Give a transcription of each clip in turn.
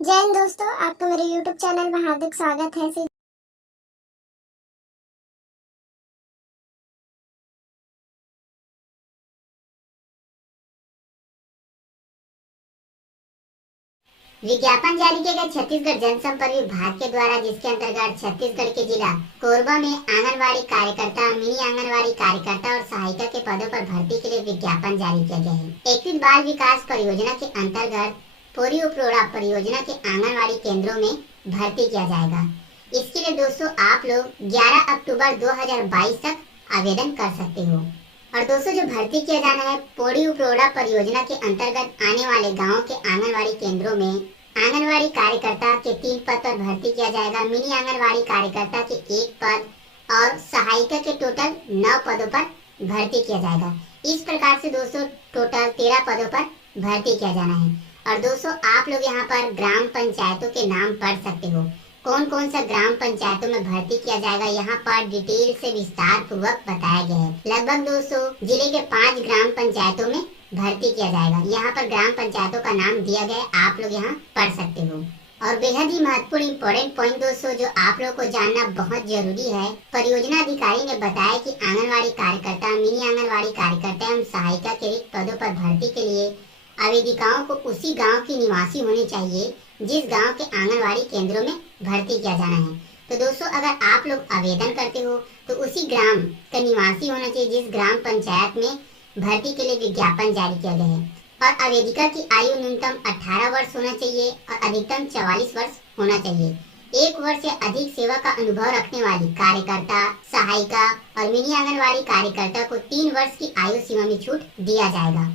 जय हिंद दोस्तों, आपका मेरे YouTube चैनल में हार्दिक स्वागत है। विज्ञापन जारी किया गया छत्तीसगढ़ जनसंपर्क विभाग के द्वारा, जिसके अंतर्गत छत्तीसगढ़ के जिला कोरबा में आंगनवाड़ी कार्यकर्ता, मिनी आंगनवाड़ी कार्यकर्ता और सहायिका के पदों पर भर्ती के लिए विज्ञापन जारी किया गया है। एकीकृत बाल विकास परियोजना के अंतर्गत पोरी उपरोड़ा परियोजना के आंगनवाड़ी केंद्रों में भर्ती किया जाएगा। इसके लिए दोस्तों आप लोग 11 अक्टूबर 2022 तक आवेदन कर सकते हो। और दोस्तों जो भर्ती किया जाना है, पोड़ी उपरोड़ा परियोजना के अंतर्गत आने वाले गांव के आंगनवाड़ी केंद्रों में आंगनवाड़ी कार्यकर्ता के 3 पद पर भर्ती किया जाएगा, मिनी आंगनवाड़ी कार्यकर्ता के 1 पद और सहायिका के टोटल 9 पदों पर भर्ती किया जाएगा। इस प्रकार से दोस्तों टोटल 13 पदों पर भर्ती किया जाना है। और दोस्तों आप लोग यहाँ पर ग्राम पंचायतों के नाम पढ़ सकते हो, कौन कौन सा ग्राम पंचायतों में भर्ती किया जाएगा, यहाँ पर डिटेल से विस्तार पूर्वक बताया गया है। लगभग दोस्तों जिले के 5 ग्राम पंचायतों में भर्ती किया जाएगा। यहाँ पर ग्राम पंचायतों का नाम दिया गया है, आप लोग यहाँ पढ़ सकते हो। और बेहद ही महत्वपूर्ण इम्पोर्टेंट पॉइंट दोस्तों जो आप लोग को जानना बहुत जरूरी है, परियोजना अधिकारी ने बताया कि आंगनवाड़ी कार्यकर्ता, मिनी आंगनवाड़ी कार्यकर्ता एवं सहायिका के रिक्त पदों पर भर्ती के लिए आवेदिकाओं को उसी गाँव की निवासी होनी चाहिए जिस गांव के आंगनवाड़ी केंद्रों में भर्ती किया जाना है। तो दोस्तों अगर आप लोग आवेदन करते हो तो उसी ग्राम का निवासी होना चाहिए जिस ग्राम पंचायत में भर्ती के लिए विज्ञापन जारी किया गया है। और आवेदिका की आयु न्यूनतम 18 वर्ष होना चाहिए और अधिकतम 44 वर्ष होना चाहिए। 1 वर्ष से अधिक सेवा का अनुभव रखने वाली कार्यकर्ता, सहायिका और मिनी आंगनवाड़ी कार्यकर्ता को 3 वर्ष की आयु सीमा में छूट दिया जाएगा।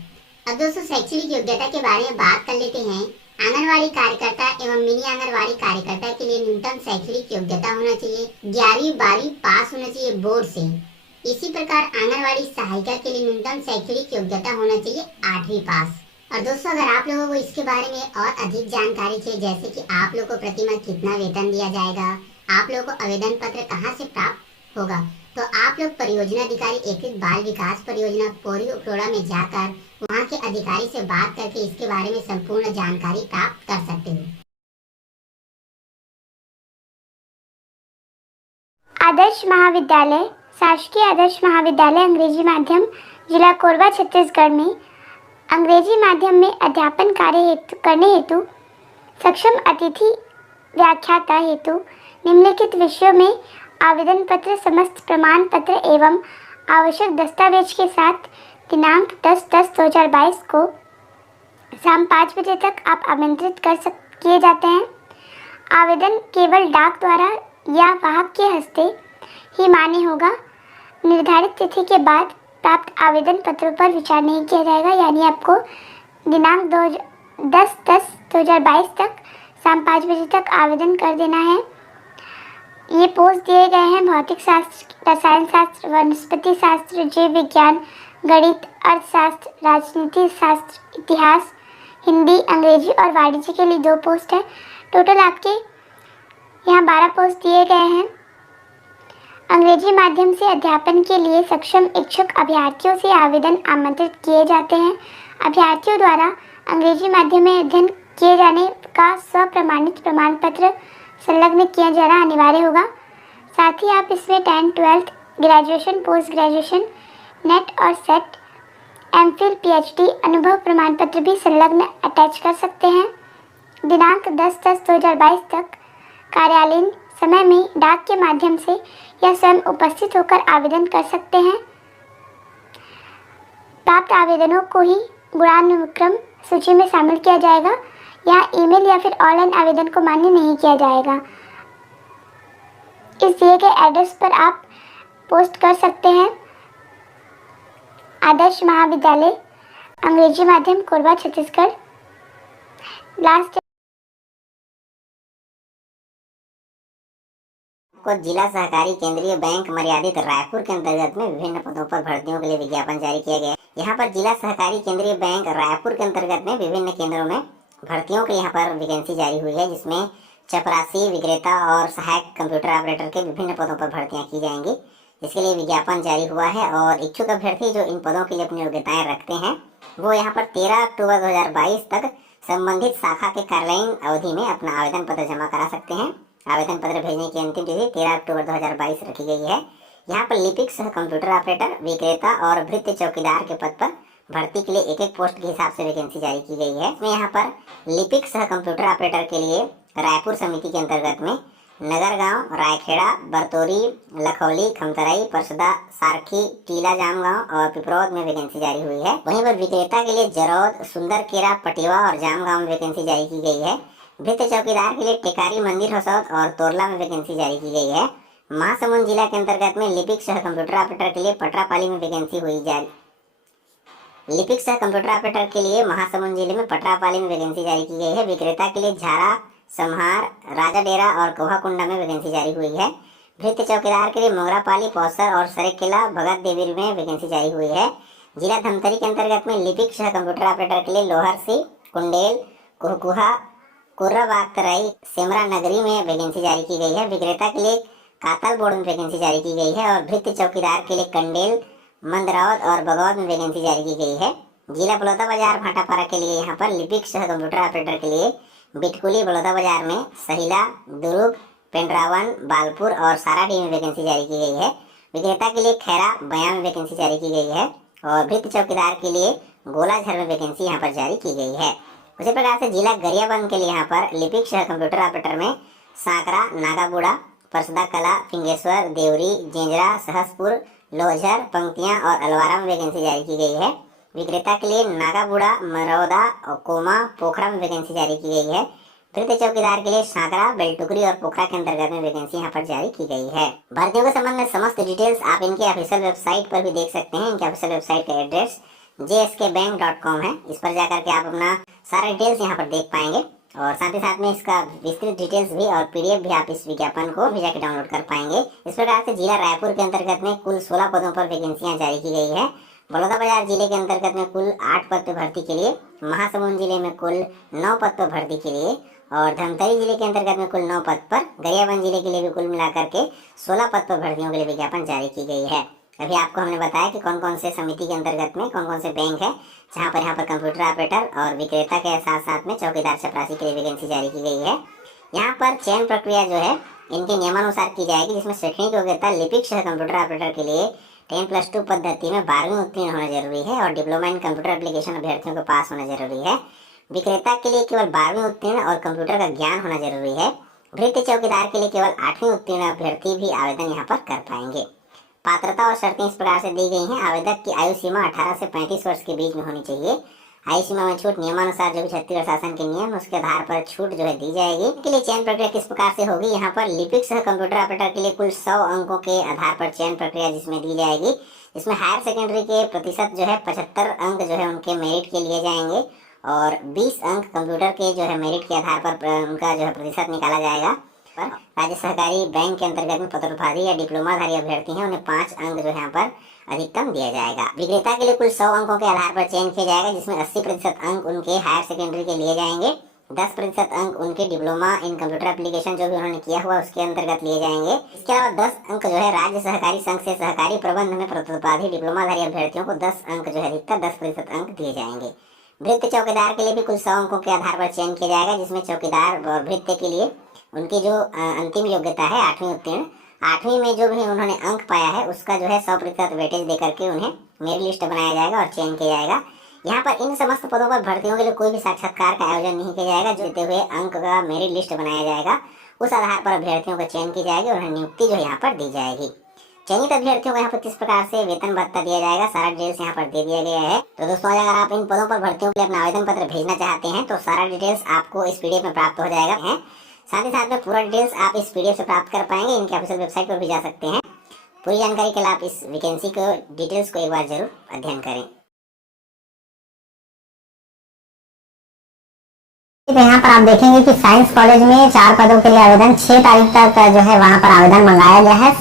अब दोस्तों शैक्षणिक योग्यता के बारे में बात कर लेते हैं। आंगनवाड़ी कार्यकर्ता एवं मिनी आंगनवाड़ी कार्यकर्ता के लिए न्यूनतम शैक्षणिक योग्यता होना चाहिए 11वीं 12वीं पास होना चाहिए बोर्ड से। इसी प्रकार आंगनवाड़ी सहायिका के लिए न्यूनतम शैक्षणिक योग्यता होना चाहिए 8वीं पास। और दोस्तों अगर आप लोगों को इसके बारे में और अधिक जानकारी चाहिए, जैसे कि आप लोगों को प्रतिमाह कितना वेतन दिया जाएगा, आप लोगों को आवेदन पत्र कहाँ से प्राप्त होगा, तो आप लोग परियोजना अधिकारी एकीकृत बाल विकास परियोजना पोरी उपरोड़ा में जाकर वहाँ के अधिकारी से बात करके इसके बारे में संपूर्ण जानकारी प्राप्त कर सकते हो। आदर्श महाविद्यालय, शासकीय आदर्श महाविद्यालय अंग्रेजी माध्यम, जिला कोरबा छत्तीसगढ़ में अंग्रेजी माध्यम में अध्यापन कार्य करने हेतु सक्षम अतिथि व्याख्याता हेतु निम्नलिखित विषयों में आवेदन पत्र, समस्त प्रमाण पत्र एवं आवश्यक दस्तावेज के साथ दिनांक 10/10/2022 को शाम 5 बजे तक आप आमंत्रित किए जाते हैं। आवेदन केवल डाक द्वारा या वाहक के हस्ते ही मान्य होगा। निर्धारित तिथि के बाद प्राप्त आवेदन पत्रों पर विचार नहीं किया जाएगा, यानी आपको दिनांक 10/10/2022 तक शाम 5 बजे तक आवेदन कर देना है। ये पोस्ट दिए गए हैं भौतिक शास्त्र, रसायन शास्त्र, वनस्पति शास्त्र, जीव विज्ञान, गणित, अर्थशास्त्र, राजनीति शास्त्र, इतिहास, हिंदी, अंग्रेजी और वाणिज्य के लिए 2 पोस्ट है। टोटल आपके यहाँ 12 पोस्ट दिए गए हैं। अंग्रेजी माध्यम से अध्यापन के लिए सक्षम इच्छुक अभ्यर्थियों से आवेदन आमंत्रित किए जाते हैं। अभ्यर्थियों द्वारा अंग्रेजी माध्यम में अध्ययन किए जाने का स्वप्रमाणित प्रमाण पत्र संलग्न किया जाना अनिवार्य होगा। साथ ही आप इसमें 10th 12th graduation, post graduation, net और सेट, एमफिल, पीएचडी अनुभव प्रमाण पत्र भी संलग्न अटैच कर सकते हैं। दिनांक 10/10/2022 तक कार्यालयीन समय में डाक के माध्यम से या स्वयं उपस्थित होकर आवेदन कर सकते हैं। प्राप्त आवेदनों को ही गुणानुक्रम सूची में शामिल किया जाएगा। यहाँ ईमेल या फिर ऑनलाइन आवेदन को मान्य नहीं किया जाएगा। इस दिए गए एड्रेस पर आप पोस्ट कर सकते हैं। आदर्श महाविद्यालय अंग्रेजी माध्यम, कोरबा छत्तीसगढ़। लास्ट को जिला सहकारी केंद्रीय बैंक मर्यादित रायपुर के अंतर्गत में विभिन्न पदों पर भर्तियों के लिए विज्ञापन जारी किया गया है। यहाँ पर जिला सहकारी केंद्रीय बैंक रायपुर के अंतर्गत में विभिन्न केंद्रों में भर्तियों के यहाँ पर वैकेंसी जारी हुई है, जिसमें चपरासी, विक्रेता और सहायक कंप्यूटर ऑपरेटर के विभिन्न पदों पर भर्तियां की जाएंगी। इसके लिए विज्ञापन जारी हुआ है और इच्छुक अभ्यर्थी जो इन पदों के लिए अपनी योग्यताएं रखते हैं वो यहाँ पर 13 अक्टूबर 2022 तक संबंधित शाखा के कार्यालयीन अवधि में अपना आवेदन पत्र जमा करा सकते हैं। आवेदन पत्र भेजने की अंतिम तिथि 13 अक्टूबर 2022 रखी गई है। यहाँ पर लिपिक सह कंप्यूटर ऑपरेटर, विक्रेता और भृत्य चौकीदार के पद पर भर्ती के लिए एक एक पोस्ट के हिसाब से वैकेंसी जारी की गई है। इसमें यहाँ पर लिपिक सह कंप्यूटर ऑपरेटर के लिए रायपुर समिति के अंतर्गत में नगर गांव, रायखेड़ा, बरतौरी, लखौली, खमतराई, परसदा, सारखी, टीला जामगांव और पिपरौद में वैकेंसी जारी हुई है। वहीं पर विक्रेता के लिए जरौद, सुंदरकेरा, पटिवा और जामगांव में वैकेंसी जारी की गई है। भृत्य चौकीदार के लिए टेकारी, मंदिर हसौद और तोरला में वैकेंसी जारी की गई है। महासमुंद जिला के अंतर्गत में लिपिक सह कंप्यूटर ऑपरेटर के लिए पटरापाली में वैकेंसी हुई जारी। लिपिक सह कंप्यूटर ऑपरेटर के लिए महासमुंद जिले में पटरापाली में वैकेंसी जारी की गई है। विक्रेता के लिए झारा, समहार, राजाडेरा और कोहाकुंडा में वैकेंसी जारी हुई है। भृत्य चौकीदार के लिए मोगरापाली, पौसर और सरेकेला, भगत देवी में वैकेंसी जारी हुई है। जिला धमतरी के अंतर्गत में लिपिक सह कंप्यूटर ऑपरेटर के लिए लोहरसी, कुंडेल, कुहकुहा, कुर्राबागतराई, सेमरा नगरी में वैकेंसी जारी की गई है। विक्रेता के लिए कातल बोर्ड में वैकेंसी जारी की गई है और भृत्य चौकीदार के लिए कंडेल, मंदरौद और बगौद में वैकेंसी जारी की गई है। जिला बलौदाबाजार भाटापारा के लिए यहाँ पर लिपिक सह कंप्यूटर ऑपरेटर के लिए बिटकुली, बलौदाबाजार में सहिला, दुर्ग, पेंड्रावन, बालपुर और साराडी में वैकेंसी जारी की गई है। विक्रेता के लिए खैरा, बया में वैकेंसी जारी की गई है और भृत्य चौकीदार के लिए गोलाझर में वैकेंसी यहाँ पर जारी की गई है। उसी प्रकार से जिला गरियाबंद के लिए यहाँ पर लिपिक सह कंप्यूटर ऑपरेटर में सांकरा, नागाबूढ़ा, परसदा कला, फिंगेश्वर, देवरी, जेंजरा, सहसपुर, लोहझर, पंक्तियां और अलवारा में वैकेंसी जारी की गई है। विक्रेता के लिए नागाबूढ़ा, मरौदा, कोमा, पोखरा में वैकेंसी जारी की गई है। भृत्य चौकीदार के लिए सांकरा, बेलटुकरी और पोखरा के अंतर्गत में वैकेंसी यहाँ पर जारी की गई है। भर्तियों के संबंध में समस्त डिटेल्स आप इनके ऑफिशियल वेबसाइट पर भी देख सकते हैं। इनके ऑफिशियल वेबसाइट का एड्रेस jskbank.com है। इस पर जाकर के आप अपना सारा डिटेल्स यहाँ पर देख पाएंगे और साथ ही साथ में इसका विस्तृत डिटेल्स भी और पीडीएफ भी आप इस विज्ञापन को भी जाकर डाउनलोड कर पाएंगे। इस प्रकार से जिला रायपुर के अंतर्गत में कुल 16 पदों पर वैकेंसियां जारी की गई है। बलौदाबाजार जिले के अंतर्गत में कुल 8 पद पर भर्ती के लिए, महासमुंद जिले में कुल 9 पद पर भर्ती के लिए और धमतरी जिले के अंतर्गत में कुल 9 पद पर, गरियाबंद जिले के लिए भी कुल मिलाकर के 16 पद पर भर्तियों के लिए विज्ञापन जारी की गई है। अभी आपको हमने बताया कि कौन कौन से समिति के अंतर्गत में कौन कौन से बैंक है जहां पर यहाँ पर कंप्यूटर ऑपरेटर और विक्रेता के साथ साथ में चौकीदार चपरासी के लिए वैकेंसी जारी की गई है। यहाँ पर चयन प्रक्रिया जो है इनके नियमानुसार की जाएगी, जिसमें शैक्षणिक योग्यता लिपिक सह कंप्यूटर ऑपरेटर के लिए 10+2 पद्धति में 12वीं उत्तीर्ण होना जरूरी है और डिप्लोमा इन कंप्यूटर एप्लीकेशन अभ्यर्थियों को पास होना जरूरी है। विक्रेता के लिए केवल 12वीं उत्तीर्ण और कंप्यूटर का ज्ञान होना जरूरी है। भृत्य चौकीदार के लिए केवल 8वीं उत्तीर्ण अभ्यर्थी भी आवेदन यहाँ पर कर पाएंगे। पात्रता और शर्तें इस प्रकार से दी गई हैं। आवेदक की आयु सीमा 18 से 35 वर्ष के बीच में होनी चाहिए। आयु सीमा में छूट नियमानुसार जो भी छत्तीसगढ़ शासन के नियम उसके आधार पर छूट जो है दी जाएगी। इसके लिए चयन प्रक्रिया किस प्रकार से होगी, यहाँ पर लिपिक सह कंप्यूटर ऑपरेटर के लिए कुल 100 अंकों के आधार पर चयन प्रक्रिया जिसमें दी जाएगी। इसमें हायर सेकेंडरी के प्रतिशत जो है 75 अंक जो है उनके मेरिट के लिए जाएंगे और 20 अंक कंप्यूटर के जो है मेरिट के आधार पर उनका जो है प्रतिशत निकाला जाएगा। पर राज्य सहकारी बैंक के अंतर्गत में पत्रोपाधि या डिप्लोमाधारी अभ्यर्थी हैं उन्हें 5 अंक जो है यहाँ पर अधिकतम दिया जाएगा। विक्रेता के लिए कुल 100 अंकों के आधार पर चयन किया जाएगा, जिसमें 80% अंक उनके हायर सेकेंडरी के लिए जाएंगे, 10% अंक उनके डिप्लोमा इन कंप्यूटर एप्लीकेशन जो भी उन्होंने किया हुआ उसके अंतर्गत लिए जाएंगे। इसके अलावा 10 अंक जो है राज्य सहकारी संघ से सहकारी प्रबंध में पत्रोपाधि डिप्लोमाधारी अभ्यर्थियों को 10 अंक जो है अधिकतर 10% अंक दिए जाएंगे। भृत्य चौकीदार के लिए भी कुल 100 अंकों के आधार पर चयन किया जाएगा, जिसमें चौकीदार और भृत्य के लिए उनकी जो अंतिम योग्यता है 8वीं उत्तीर्ण, 8वीं में जो भी उन्होंने अंक पाया है उसका जो है 100% वेटेज देकर के उन्हें मेरिट लिस्ट बनाया जाएगा और चयन किया जाएगा। यहाँ पर इन समस्त पदों पर भर्तियों के लिए कोई भी साक्षात्कार का आयोजन नहीं किया जाएगा। जो देते हुए अंक का मेरिट लिस्ट बनाया जाएगा उस आधार पर अभ्यर्थियों का चयन की जाएगी और उन्हें नियुक्ति जो यहाँ पर दी जाएगी। चयनित अभ्यर्थियों को यहाँ पर किस प्रकार से वेतन भत्ता दिया जाएगा सारा डिटेल्स यहाँ पर दे दिया गया है। तो दोस्तों अगर आप इन पदों पर भर्तियों के लिए अपना आवेदन पत्र भेजना चाहते हैं तो सारा डिटेल्स आपको इस पीडीएफ में प्राप्त हो जाएगा। साथ ही साथ में पूरा डिटेल्स आप इस पीडीएफ से प्राप्त कर पाएंगे। इनके ऑफिशियल वेबसाइट पर भी जा सकते हैं। पूरी जानकारी के लिए आप इस वैकेंसी को डिटेल्स को एक बार जरूर अध्ययन करें। यहाँ पर आप देखेंगे कि साइंस कॉलेज में 4 पदों के लिए आवेदन 6 तारीख तक जो है वहाँ पर आवेदन मंगाया गया है।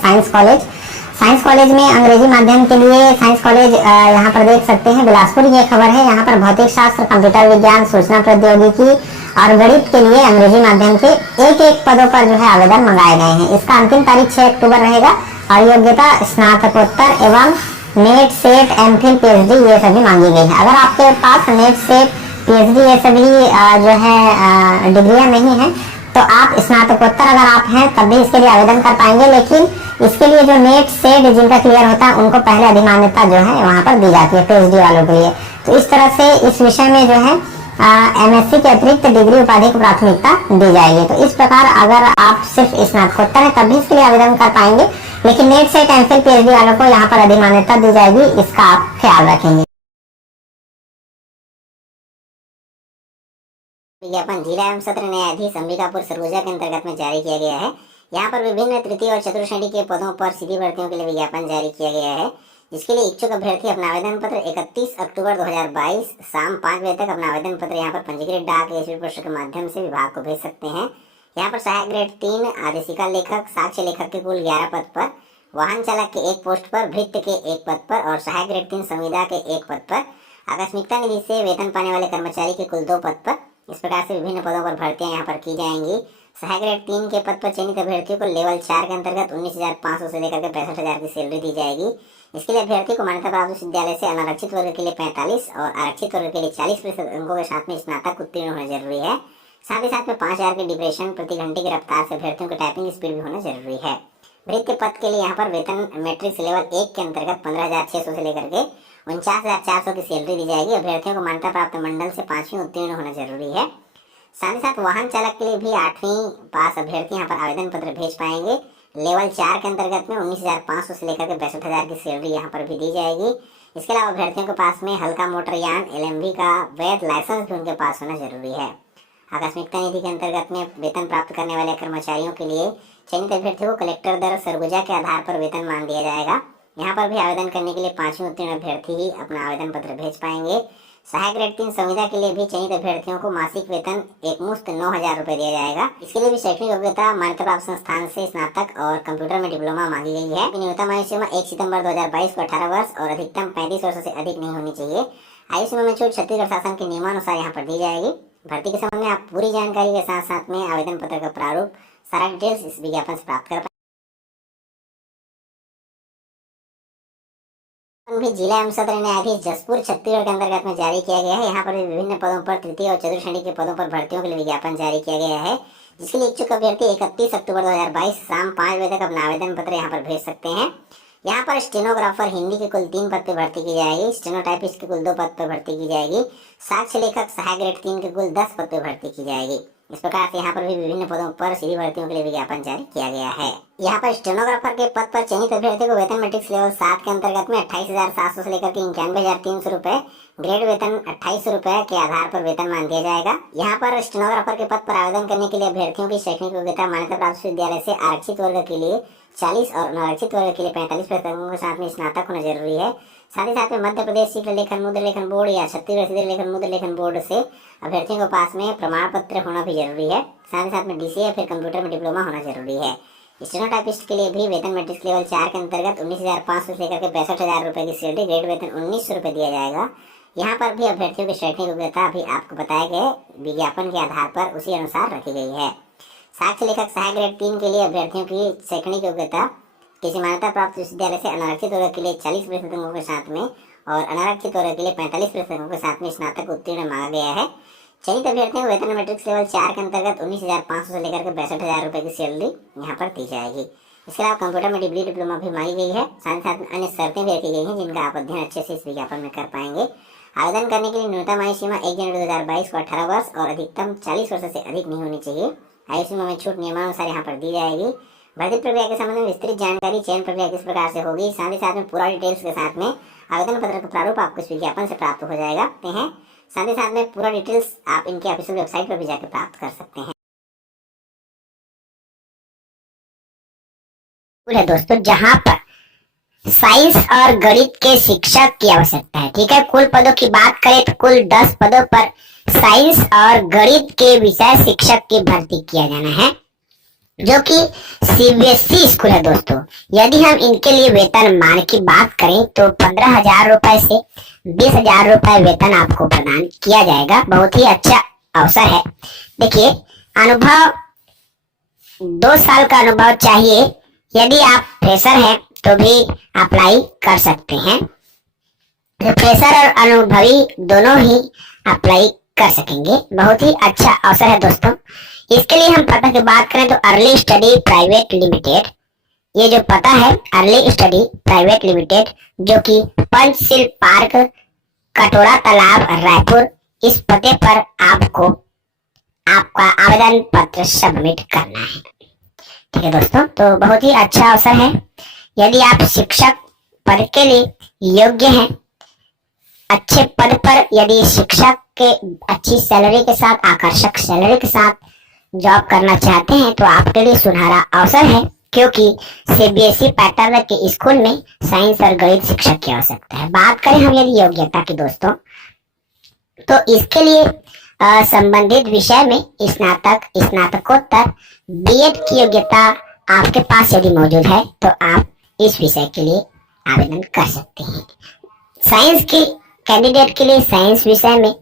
साइंस कॉलेज में अंग्रेजी माध्यम के लिए साइंस कॉलेज यहाँ पर देख सकते हैं बिलासपुर ये खबर है। यहाँ पर भौतिक शास्त्र, कंप्यूटर विज्ञान, सूचना प्रौद्योगिकी और गणित के लिए अंग्रेजी माध्यम के एक पदों पर जो है आवेदन मंगाए गए हैं। इसका अंतिम तारीख 6 अक्टूबर रहेगा और योग्यता स्नातकोत्तर एवं नेट, सेट, एमफिल, पीएचडी ये सभी मांगी गई है। अगर आपके पास नेट, सेट पीएचडी ये सभी जो है डिग्रियां नहीं है, तो आप स्नातकोत्तर अगर आप हैं तब भी इसके लिए आवेदन कर पाएंगे। लेकिन इसके लिए जो नेट सेट जिनका क्लियर होता है उनको पहले अधिमान्यता जो है वहां पर दी जाती है पीएचडी वालों के लिए। तो इस तरह से इस विषय में जो है एमएससी के अतिरिक्त डिग्री उपाधि को प्राथमिकता दी जाएगी। तो इस प्रकार अगर आप सिर्फ स्नातकोत्तर है तब भी इसके लिए आवेदन कर पाएंगे, लेकिन नेट सेट एमफिल पीएचडी वालों को यहाँ पर अधिमान्यता दी जाएगी, इसका आप ख्याल रखेंगे। विज्ञापन जिला एवं सत्र न्यायाधीश अंबिकापुर सरगुजा के अंतर्गत में जारी किया गया है। यहाँ पर विभिन्न तृतीय और चतुर्थ श्रेणी के पदों पर सीधी भर्तियों के लिए विज्ञापन जारी किया गया है, जिसके लिए इच्छुक अभ्यर्थी अपना आवेदन पत्र 31 अक्टूबर 2022 शाम 5 बजे तक अपना आवेदन पत्र यहाँ पर पंजीकृत डाक या स्पीड पोस्ट के माध्यम से विभाग को भेज सकते हैं। यहाँ पर सहायक ग्रेड 3 आदेशिका लेखक साक्ष्य लेखक के कुल 11 पद पर, वाहन चालक के 1 पोस्ट पर, भृत्य के 1 पद पर और सहायक ग्रेड 3 संविदा के 1 पद पर, आकस्मिकता निधि से वेतन पाने वाले कर्मचारी के कुल 2 पद पर। इस प्रकार से विभिन्न पदों पर भर्तियां यहाँ पर की जाएंगी। सहायक ग्रेड 3 के पद पर चयनित अभ्यर्थियों को लेवल 4 के अंतर्गत 19,500 से लेकर के 65,000 की सैलरी दी जाएगी। इसके लिए अभ्यर्थी को मान्यता प्राप्त विश्वविद्यालय से अनारक्षित वर्ग के लिए 45 और आरक्षित वर्ग के लिए 40% अंकों के साथ में स्नातक उत्तीर्ण होना जरूरी है। साथ ही साथ में 5,000 के डिप्रेशन प्रति घंटे की रफ्तार से अभ्यर्थियों को टाइपिंग स्पीड भी होना जरूरी है। भृत्य पद के लिए यहाँ पर वेतन मैट्रिक्स लेवल 1 के अंतर्गत 15,600 से लेकर के 49,400 की सैलरी दी जाएगी। अभ्यर्थियों को मान्यता प्राप्त मंडल से 5वीं उत्तीर्ण होना जरूरी है। साथ ही साथ वाहन चालक के लिए भी 8वीं पास अभ्यर्थी यहाँ पर आवेदन पत्र भेज पाएंगे। लेवल 4 के अंतर्गत में 19,500 से लेकर के 62,000 की सैलरी यहाँ पर भी दी जाएगी। इसके अलावा अभ्यर्थियों के पास में हल्का मोटर यान LMV का वैध लाइसेंस भी उनके पास होना जरूरी है। आकस्मिकता निधि के अंतर्गत में वेतन प्राप्त करने वाले कर्मचारियों के लिए चयनित अभ्यर्थियों को कलेक्टर दर सरगुजा के आधार पर वेतन मान दिया जाएगा। यहाँ पर भी आवेदन करने के लिए 5वीं उत्तीर्ण अभ्यर्थी ही अपना आवेदन पत्र भेज पाएंगे। सहायक ग्रेड 3 संविदा के लिए भी चयनित अभ्यर्थियों को मासिक वेतन एकमुश्त 9,000 रुपए दिया जाएगा। इसके लिए भी शैक्षणिक योग्यता मान्यता प्राप्त संस्थान से स्नातक और कंप्यूटर में डिप्लोमा मांगी गई है। न्यूनतम आयु सीमा 1 सितंबर 2022 को 18 वर्ष और अधिकतम 35 वर्षों से अधिक नहीं होनी चाहिए। आयु सीमा में छूट छत्तीसगढ़ शासन के नियमानुसार यहाँ पर दी जाएगी। भर्ती के संबंध में आप पूरी जानकारी के साथ साथ में आवेदन पत्र का प्रारूप सारा डिटेल्स इस विज्ञापन से प्राप्त कर भी जिला एवं सत्र न्यायाधीश जसपुर छत्तीसगढ़ के अंतर्गत में जारी किया गया है। यहाँ पर विभिन्न पदों पर तृतीय और चतुर्थ श्रेणी के पदों पर भर्तियों के लिए विज्ञापन जारी किया गया है, जिसके लिए इच्छुक अभ्यर्थी 31 अक्टूबर 2022 शाम 5 बजे तक अपना आवेदन पत्र यहाँ पर भेज सकते हैं। यहाँ पर स्टेनोग्राफर हिंदी के कुल 3 पद पर भर्ती की जाएगी। स्टेनोटाइपिस्ट के कुल 2 पद पर भर्ती की जाएगी। साक्ष्य लेखक सहायक ग्रेड 3 के कुल 10 पद पर भर्ती की जाएगी। इस प्रकार से यहाँ पर भी विभिन्न पदों पर सीधी भर्तियों के लिए विज्ञापन जारी किया गया है। यहाँ पर स्टेनोग्राफर के पद पर चयनित अभ्यर्थी को वेतन मैट्रिक्स लेवल 7 के अंतर्गत में 28,700 से लेकर के 91,300 रुपए, ग्रेड वेतन 2800 रुपए के आधार पर वेतन मान दिया जाएगा। यहाँ पर स्टेनोग्राफर के पद पर आवेदन करने के लिए अभ्यर्थियों की शैक्षणिक योग्यता मान्यता प्राप्त विश्वविद्यालय से आरक्षित वर्ग के लिए 40 और अनारक्षित वर्ग के लिए 45% अंकों के साथ में स्नातक होना जरूरी है। साथ ही साथ में मध्य प्रदेश शीघ्र लेखन मुद्र लेखन बोर्ड या छत्तीसगढ़ शीघ्र लेखन मुद्र लेखन बोर्ड से अभ्यर्थियों के पास में प्रमाण पत्र होना भी जरूरी है। साथ ही साथ में DCA या फिर कंप्यूटर में डिप्लोमा होना जरूरी है। स्टेनोटाइपिस्ट के लिए भी वेतन मैट्रिक्स लेवल 4 के अंतर्गत 19,500 से लेकर के 62,000 रुपए की सैलरी, ग्रेड वेतन 1,900 रुपए दिया जाएगा। यहाँ पर भी अभ्यर्थियों की शैक्षणिक योग्यता भी आपको बताए गए विज्ञापन के आधार पर उसी अनुसार रखी गई है। साक्ष्य लेखक सहायक ग्रेड 3 के लिए अभ्यर्थियों की शैक्षणिक योग्यता किसी मान्यता प्राप्त विश्वविद्यालय से अनारक्षित वर्ग के लिए 40% अंकों के साथ में और अनारक्षित वर्ग के लिए 45% अंकों के साथ में स्नातक उत्तीर्ण मांगा गया है। चयनित अभ्यर्थियों को वेतन मैट्रिक्स लेवल 4 के अंतर्गत 19,500 से लेकर के 62,000 रुपए की सैलरी यहाँ पर दी जाएगी। इसके अलावा कंप्यूटर में डिग्री डिप्लोमा भी मांगी गई है। साथ ही साथ अन्य शर्तें भी रखी गई हैं जिनका आप अध्ययन अच्छे से इस विज्ञापन में कर पाएंगे। आवेदन करने के लिए न्यूनतम आयु सीमा 1 जनवरी 2022 को 18 वर्ष और अधिकतम 40 वर्ष से अधिक नहीं होनी चाहिए। आयु सीमा में छूट नियमानुसार यहाँ पर दी जाएगी। भर्ती प्रक्रिया के संबंध में विस्तृत जानकारी चयन प्रक्रिया किस प्रकार से होगी, साथ ही साथ में पूरा डिटेल्स के साथ में आवेदन पत्र का प्रारूप आपको इस विज्ञापन से प्राप्त हो जाएगा। साथ ही साथ में पूरा डिटेल्स आप इनके ऑफिशियल वेबसाइट पर भी जाकर प्राप्त कर सकते हैं। दोस्तों, जहाँ पर साइंस और गणित के शिक्षक की आवश्यकता है, ठीक है। कुल पदों की बात करें तो कुल 10 पदों पर साइंस और गणित के विषय शिक्षक की भर्ती किया जाना है, जो कि CBSE स्कूल है। दोस्तों, यदि हम इनके लिए वेतन मान की बात करें तो 15,000 रुपए से 20,000 रुपए वेतन आपको प्रदान किया जाएगा। बहुत ही अच्छा अवसर है। देखिए, अनुभव 2 साल का अनुभव चाहिए। यदि आप फ्रेशर हैं तो भी अप्लाई कर सकते हैं। फ्रेशर और अनुभवी दोनों ही अप्लाई कर सकेंगे। बहुत ही अच्छा अवसर है दोस्तों। इसके लिए हम पता की बात करें तो अर्ली स्टडी प्राइवेट लिमिटेड, ये जो पता है अर्ली स्टडी प्राइवेट लिमिटेड, जो कि पंचशील पार्क, कटोरा तालाब, रायपुर, इस पते पर आपको आपका आवेदन पत्र सबमिट करना है। ठीक है दोस्तों, तो बहुत ही अच्छा अवसर है। यदि आप शिक्षक पद के लिए योग्य हैं, अच्छे पद पर यदि शिक्षक के अच्छी सैलरी के साथ, आकर्षक सैलरी के साथ जॉब करना चाहते हैं तो आपके लिए सुनहरा अवसर है, क्योंकि सीबीएसई पैटर्न के स्कूल में साइंस और गणित शिक्षक की आवश्यकता है। बात करें हम यदि योग्यता की दोस्तों, तो इसके लिए संबंधित विषय में स्नातक, स्नातकोत्तर, बीएड की योग्यता आपके पास यदि मौजूद है तो आप इस विषय के लिए आवेदन कर सकते हैं। साइंस के कैंडिडेट के लिए साइंस विषय में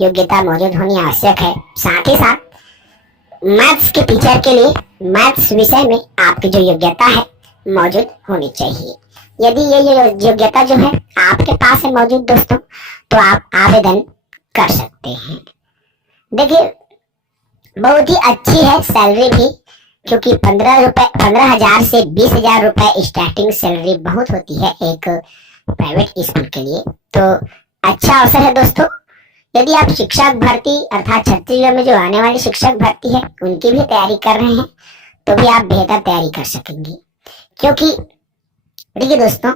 योग्यता मौजूद होनी आवश्यक है। साथ ही साथ मैथ्स के टीचर के लिए मैथ्स विषय में आपकी जो योग्यता है मौजूद होनी चाहिए। यदि ये योग्यता जो है आपके पास है मौजूद दोस्तों, तो आप आवेदन कर सकते हैं। देखिए, बहुत ही अच्छी है सैलरी भी, क्योंकि 15,000 से 20,000 रुपए स्टार्टिंग सैलरी बहुत होती है एक प्राइवेट स्कूल के लिए। तो अच्छा अवसर है दोस्तों। यदि आप शिक्षक भर्ती अर्थात छत्तीसगढ़ में जो आने वाली शिक्षक भर्ती है उनकी भी तैयारी कर रहे हैं तो भी आप बेहतर तैयारी कर सकेंगे, क्योंकि देखिए दोस्तों,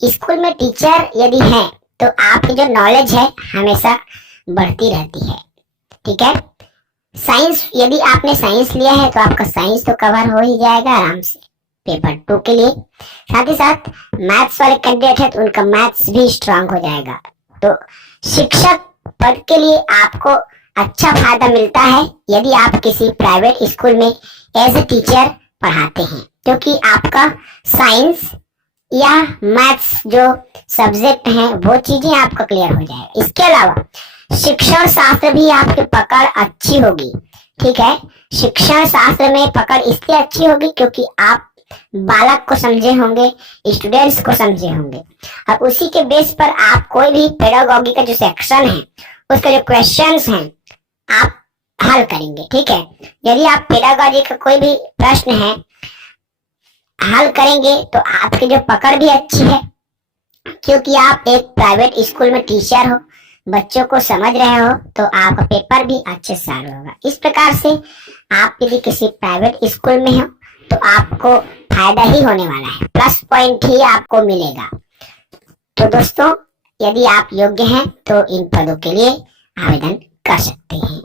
स्कूल में टीचर यदि है तो आपकी जो नॉलेज है हमेशा बढ़ती रहती है। ठीक है, साइंस यदि आपने साइंस लिया है तो आपका साइंस तो कवर हो ही जाएगा आराम से पेपर 2 के लिए। साथ ही साथ मैथ्स वाले कैंडिडेट है तो उनका मैथ्स भी स्ट्रांग हो जाएगा। तो शिक्षक पद के लिए आपको अच्छा फायदा मिलता है यदि आप किसी प्राइवेट स्कूल में एज ए टीचर पढ़ाते हैं, क्योंकि आपका साइंस या मैथ्स जो सब्जेक्ट हैं वो चीजें आपका क्लियर हो जाए। इसके अलावा शिक्षण शास्त्र भी आपकी पकड़ अच्छी होगी। ठीक है, शिक्षण शास्त्र में पकड़ इसलिए अच्छी होगी क्योंकि आप बालक को समझे होंगे, स्टूडेंट्स को समझे होंगे, और उसी के बेस पर आप कोई भी पेडागॉजी का जो सेक्शन है उसके जो क्वेश्चंस हैं आप हल करेंगे। ठीक है, यदि आप पेडागॉजी का कोई भी प्रश्न है हल करेंगे तो आपकी जो पकड़ भी अच्छी है, क्योंकि आप एक प्राइवेट स्कूल में टीचर हो, बच्चों को समझ रहे हो, तो आपका पेपर भी अच्छे से हल होगा। इस प्रकार से आप यदि किसी प्राइवेट स्कूल में हो तो आपको फायदा ही होने वाला है, प्लस पॉइंट ही आपको मिलेगा। तो दोस्तों, यदि आप योग्य हैं तो इन पदों के लिए आवेदन कर सकते हैं।